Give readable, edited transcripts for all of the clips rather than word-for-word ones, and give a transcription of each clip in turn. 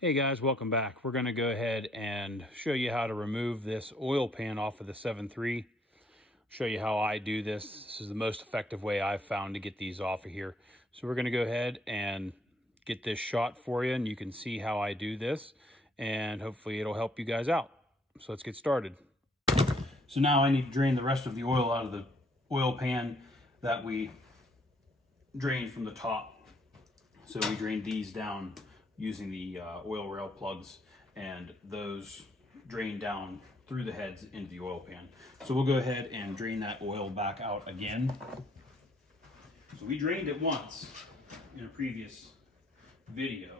Hey guys, welcome back. We're going to go ahead and show you how to remove this oil pan off of the 7.3. Show you how I do this. This is the most effective way I've found to get these off of here. So we're going to go ahead and get this shot for you, and you can see how I do this, and hopefully it'll help you guys out. So let's get started. So now I need to drain the rest of the oil out of the oil pan that we drained from the top. So we drained these down using the oil rail plugs, and those drain down through the heads into the oil pan. So we'll go ahead and drain that oil back out again. So we drained it once in a previous video.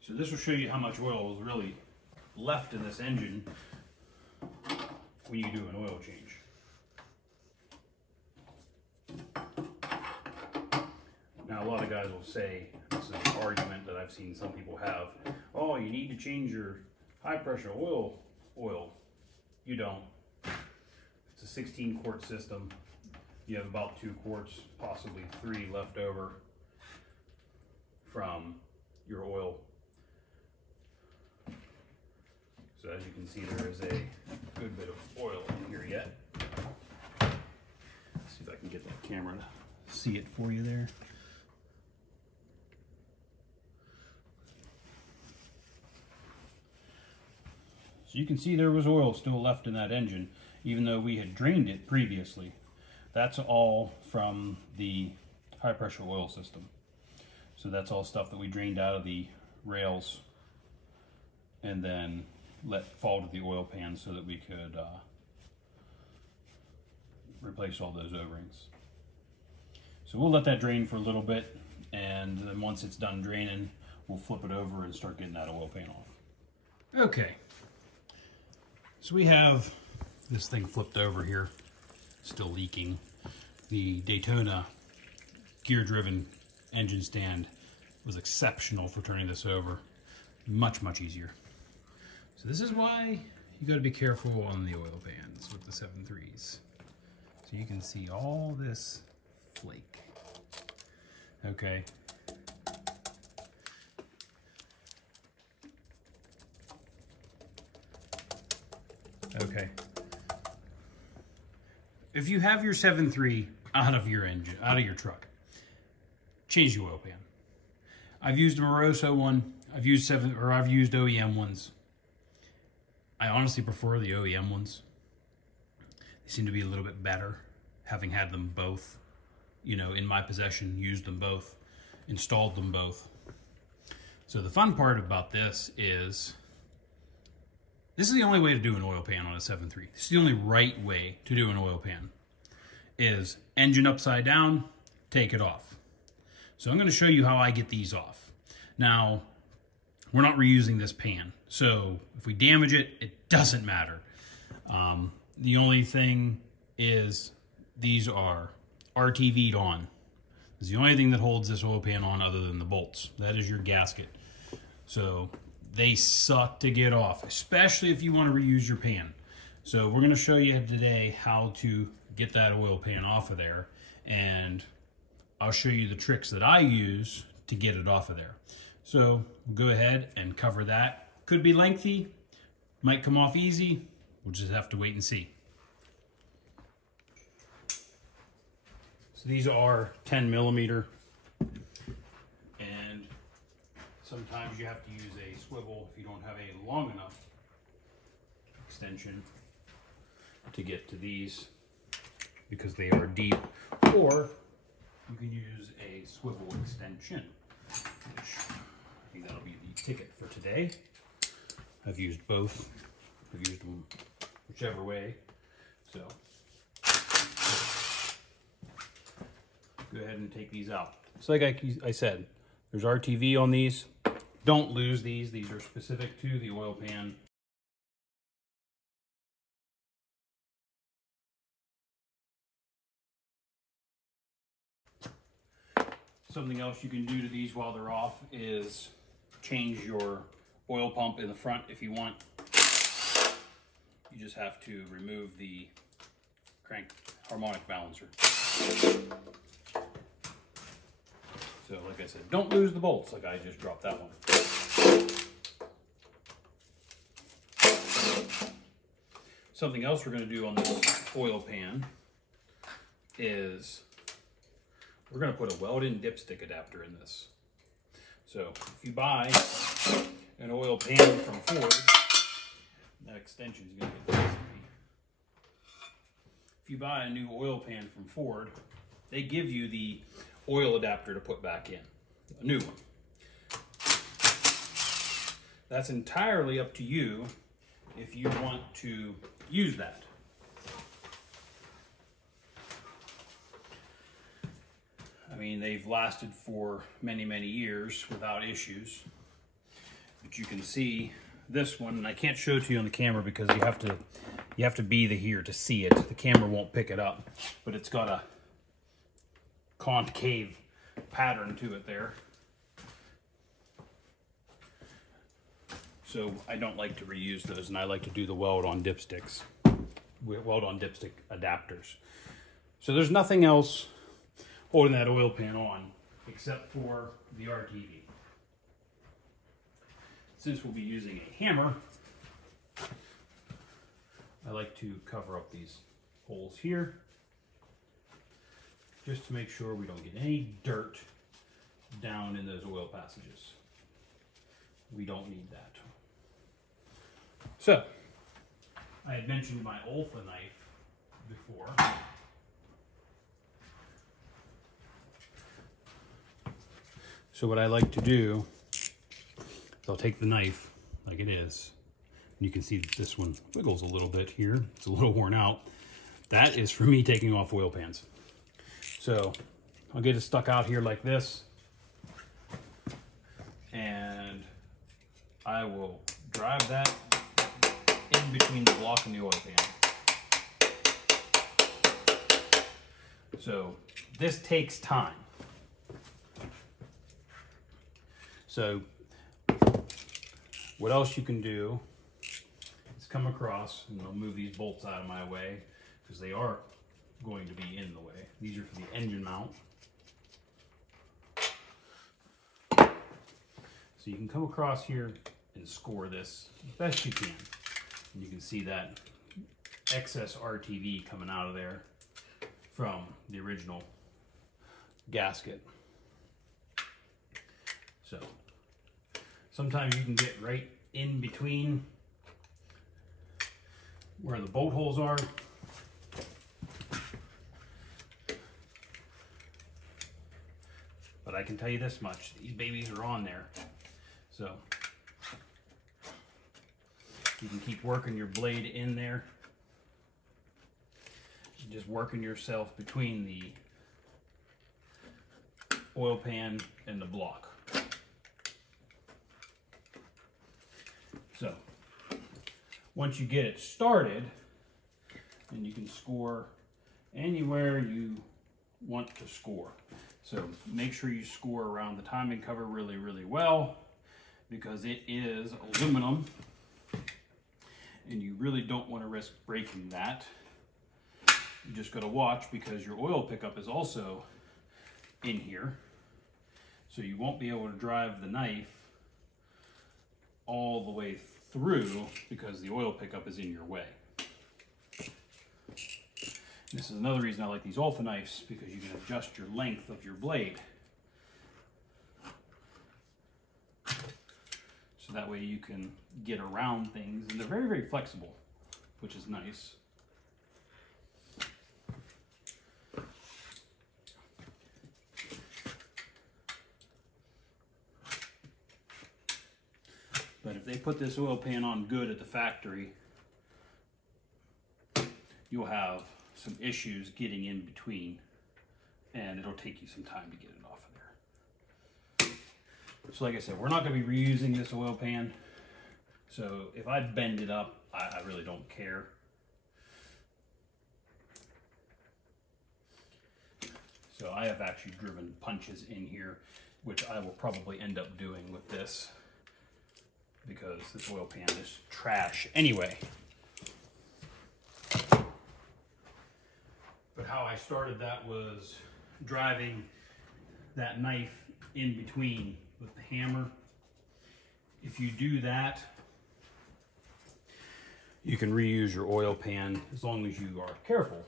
So this will show you how much oil is really left in this engine when you do an oil change. Now, a lot of guys will say, this is an argument that I've seen some people have, oh, you need to change your high pressure oil. You don't. It's a 16 quart system. You have about 2 quarts, possibly 3 left over from your oil. So as you can see, there is a good bit of oil in here yet. Let's see if I can get that camera to see it for you there. So you can see there was oil still left in that engine, even though we had drained it previously. That's all from the high pressure oil system. So that's all stuff that we drained out of the rails and then let fall to the oil pan so that we could replace all those O-rings. So we'll let that drain for a little bit, and then once it's done draining, we'll flip it over and start getting that oil pan off. Okay. So we have this thing flipped over here, still leaking. The Daytona gear-driven engine stand was exceptional for turning this over. Much, much easier. So this is why you gotta be careful on the oil pans with the 7.3s. So you can see all this flake. Okay. Okay. If you have your 7.3 out of your engine, out of your truck, change the oil pan. I've used a Moroso one. I've used OEM ones. I honestly prefer the OEM ones. They seem to be a little bit better, having had them both, you know, in my possession, used them both, installed them both. So the fun part about this is the only way to do an oil pan on a 7.3. This is the only right way to do an oil pan. Is engine upside down, take it off. So I'm going to show you how I get these off. Now, we're not reusing this pan, so if we damage it, it doesn't matter. The only thing is these are RTV'd on. It's the only thing that holds this oil pan on other than the bolts. That is your gasket. So they suck to get off, especially if you want to reuse your pan. So we're going to show you today how to get that oil pan off of there, and I'll show you the tricks that I use to get it off of there. So go ahead and cover that. Could be lengthy, might come off easy. We'll just have to wait and see. So these are 10mm, and sometimes you have to use a swivel if you don't have a long enough extension to get to these because they are deep, or you can use a swivel extension, which I think that'll be the ticket for today. I've used both. I've used them whichever way. So go ahead and take these out. So like I said, there's RTV on these. Don't lose these. These are specific to the oil pan. Something else you can do to these while they're off is change your oil pump in the front if you want. You just have to remove the crank harmonic balancer. So like I said, don't lose the bolts like I just dropped that one. Something else we're going to do on this oil pan is we're going to put a weld-in dipstick adapter in this. So if you buy an oil pan from Ford, that extension is going to get this. If you buy a new oil pan from Ford, they give you the oil adapter to put back in, a new one. That's entirely up to you if you want to use that. I mean, they've lasted for many, many years without issues. But you can see this one, and I can't show it to you on the camera because you have to be here to see it. The camera won't pick it up, but it's got a concave pattern to it there. So I don't like to reuse those, and I like to do the weld-on dipsticks, weld-on dipstick adapters. So there's nothing else holding that oil pan on except for the RTV. Since we'll be using a hammer, I like to cover up these holes here just to make sure we don't get any dirt down in those oil passages. We don't need that. So, I had mentioned my Olfa knife before. So what I like to do is I'll take the knife like it is. And you can see that this one wiggles a little bit here. It's a little worn out. That is for me taking off oil pans. So I'll get it stuck out here like this. And I will drive that in between the block and the oil pan. So this takes time. So what else you can do is come across, and I'll move these bolts out of my way because they are going to be in the way. These are for the engine mount. So you can come across here and score this as best you can. And you can see that excess RTV coming out of there from the original gasket. So sometimes you can get right in between where the bolt holes are. But I can tell you this much, these babies are on there. So you can keep working your blade in there. Just working yourself between the oil pan and the block. So once you get it started, then you can score anywhere you want to score. So make sure you score around the timing cover really, really well, because it is aluminum and you really don't want to risk breaking that. You just got to watch because your oil pickup is also in here. So you won't be able to drive the knife all the way through because the oil pickup is in your way. This is another reason I like these Olfa knives, because you can adjust your length of your blade. So that way you can get around things, and they're very, very flexible, which is nice. But if they put this oil pan on good at the factory, you'll have some issues getting in between, and it'll take you some time to get it off of there. So like I said, we're not going to be reusing this oil pan. So if I bend it up, I really don't care. So I have actually driven punches in here, which I will probably end up doing with this, because this oil pan is trash anyway. But how I started that was driving that knife in between with the hammer. If you do that, You can reuse your oil pan as long as you are careful.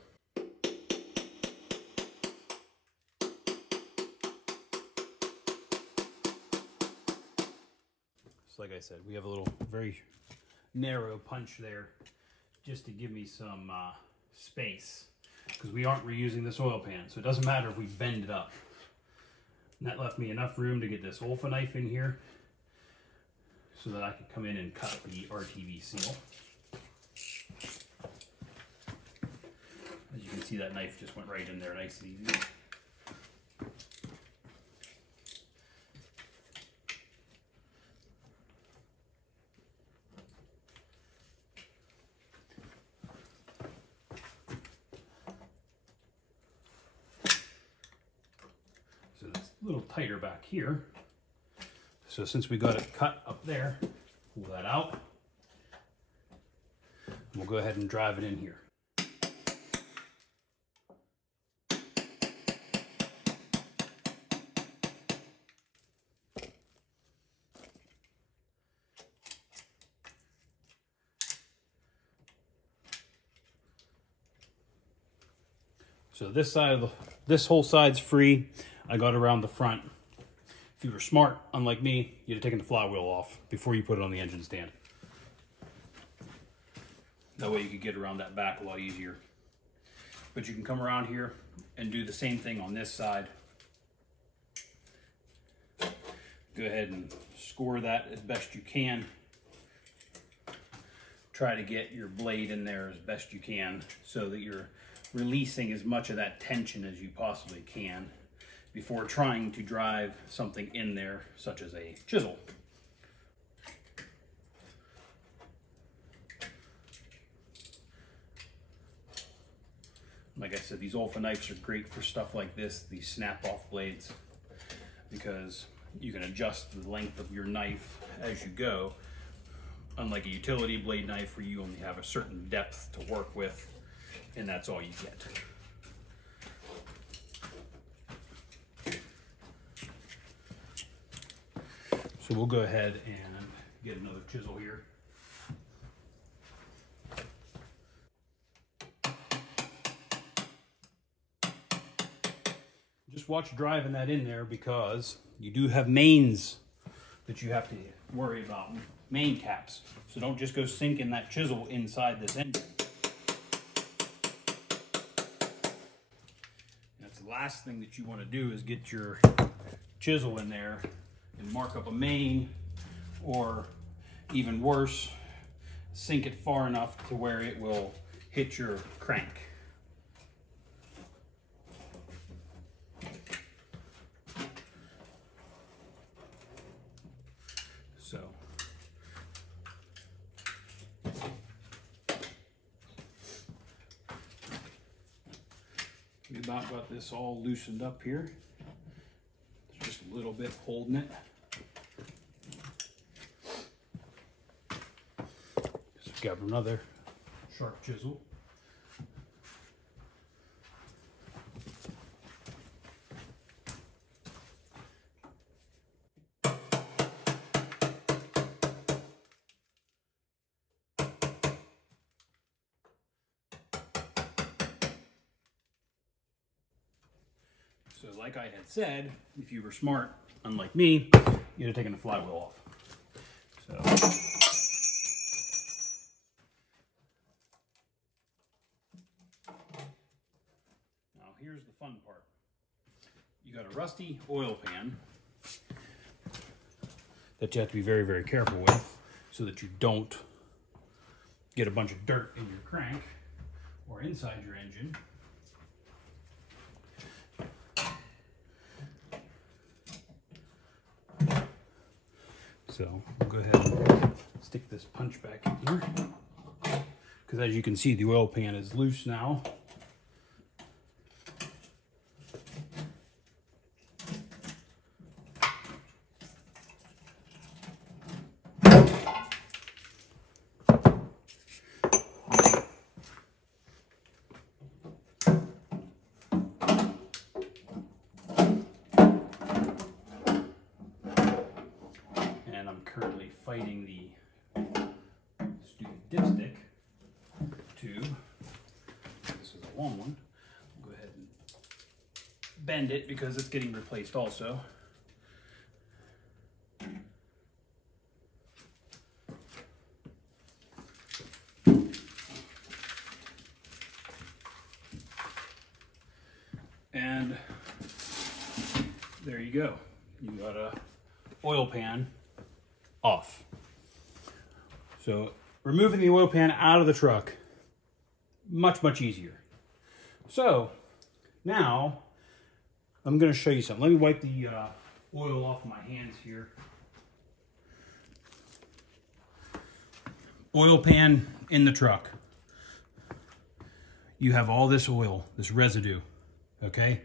So like I said, we have a little very narrow punch there just to give me some space, because we aren't reusing this oil pan, so it doesn't matter if we bend it up. And that left me enough room to get this Olfa knife in here so that I could come in and cut the RTV seal. As you can see, that knife just went right in there nice and easy. So it's a little tighter back here. So since we got it cut up there, pull that out. We'll go ahead and drive it in here. So this whole side's free. I got around the front. If you were smart, unlike me, you'd have taken the flywheel off before you put it on the engine stand. That way you could get around that back a lot easier. But you can come around here and do the same thing on this side. Go ahead and score that as best you can. Try to get your blade in there as best you can so that you're releasing as much of that tension as you possibly can before trying to drive something in there, such as a chisel. Like I said, these Olfa knives are great for stuff like this, these snap-off blades, because you can adjust the length of your knife as you go, unlike a utility blade knife where you only have a certain depth to work with, and that's all you get. So we'll go ahead and get another chisel here. Just watch driving that in there, because you do have mains that you have to worry about, main caps. So don't just go sinking that chisel inside this engine. That's the last thing that you want to do, is get your chisel in there and mark up a main, or even worse, sink it far enough to where it will hit your crank. So we about got this all loosened up here. There's just a little bit holding it. Just grab another sharp chisel. So like I had said, if you were smart, unlike me, you'd have taken the flywheel off. So now here's the fun part. You got a rusty oil pan that you have to be very, very careful with so that you don't get a bunch of dirt in your crank or inside your engine. So we'll go ahead and stick this punch back in here, because as you can see, the oil pan is loose now. And I'm currently fighting the stupid dipstick bend it because it's getting replaced also. And there you go. You got a oil pan off. So removing the oil pan out of the truck, much, much easier. So now I'm going to show you something. Let me wipe the oil off my hands here. Oil pan in the truck. You have all this oil, this residue, okay?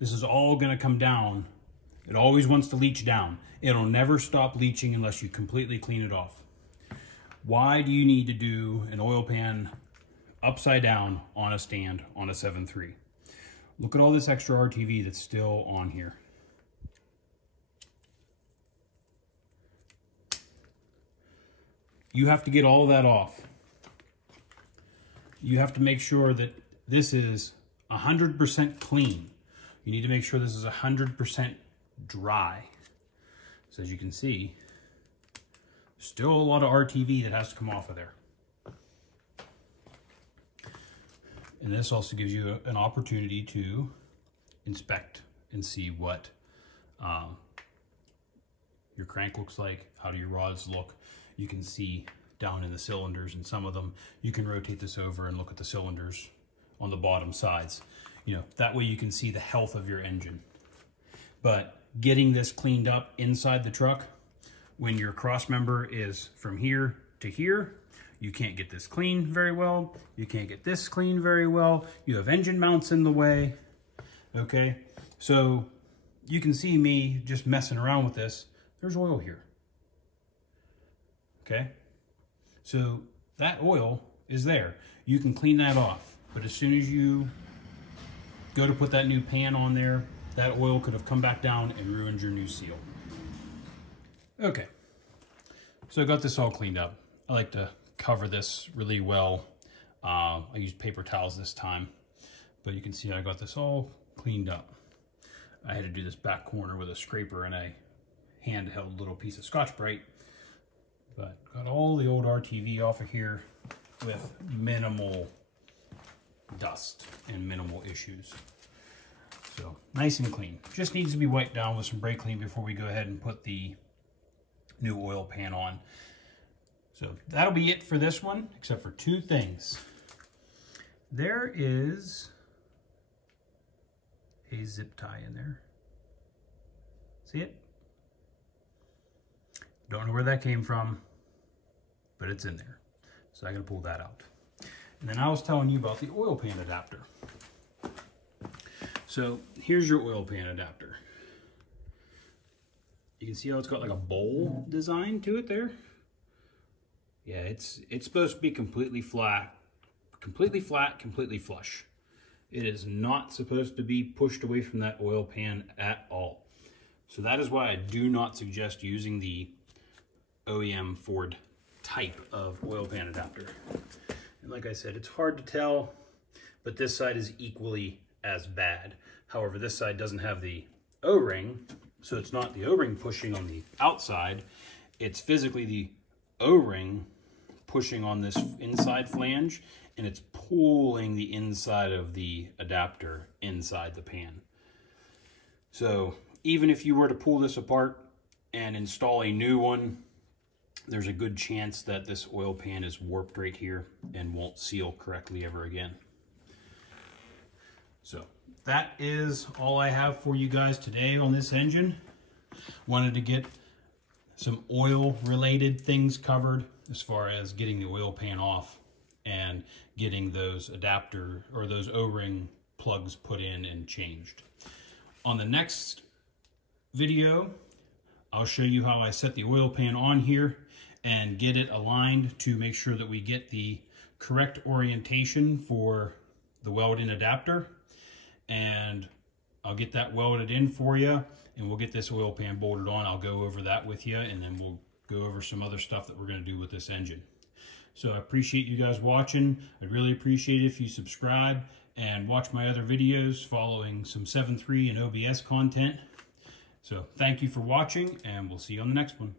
This is all going to come down. It always wants to leach down. It'll never stop leaching unless you completely clean it off. Why do you need to do an oil pan upside down on a stand on a 7.3? Look at all this extra RTV that's still on here. You have to get all of that off. You have to make sure that this is 100% clean. You need to make sure this is 100% dry. So as you can see, still a lot of RTV that has to come off of there. And this also gives you an opportunity to inspect and see what your crank looks like, how do your rods look. You can see down in the cylinders, and some of them, you can rotate this over and look at the cylinders on the bottom sides. You know, that way you can see the health of your engine. But getting this cleaned up inside the truck, when your cross member is from here to here, you can't get this clean very well. You can't get this clean very well. You have engine mounts in the way, okay? So you can see me just messing around with this. There's oil here, okay? So that oil is there. You can clean that off, but as soon as you go to put that new pan on there, that oil could have come back down and ruined your new seal. Okay, so I got this all cleaned up. I like to cover this really well. I used paper towels this time, but you can see I got this all cleaned up. I had to do this back corner with a scraper and a handheld little piece of Scotch-Brite, but got all the old RTV off of here with minimal dust and minimal issues. So nice and clean. Just needs to be wiped down with some brake clean before we go ahead and put the new oil pan on. So that'll be it for this one, except for two things. There is a zip tie in there. See it? Don't know where that came from, but it's in there. So I gotta pull that out. And then I was telling you about the oil pan adapter. So here's your oil pan adapter. You can see how it's got like a bowl design to it there. Yeah, it's supposed to be completely flat, completely flush. It is not supposed to be pushed away from that oil pan at all. So that is why I do not suggest using the OEM Ford type of oil pan adapter. And like I said, it's hard to tell, but this side is equally as bad. However, this side doesn't have the O-ring, so it's not the O-ring pushing on the outside. It's physically the O-ring pushing on this inside flange, and it's pulling the inside of the adapter inside the pan. So even if you were to pull this apart and install a new one, there's a good chance that this oil pan is warped right here and won't seal correctly ever again. So that is all I have for you guys today on this engine. Wanted to get some oil related things covered as far as getting the oil pan off and getting those adapter or those O-ring plugs put in and changed. On the next video, I'll show you how I set the oil pan on here and get it aligned to make sure that we get the correct orientation for the welded-in adapter. And I'll get that welded in for you, and we'll get this oil pan bolted on. I'll go over that with you, and then we'll go over some other stuff that we're going to do with this engine. So I appreciate you guys watching. I'd really appreciate it if you subscribe and watch my other videos following some 7.3 and OBS content. So thank you for watching, and we'll see you on the next one.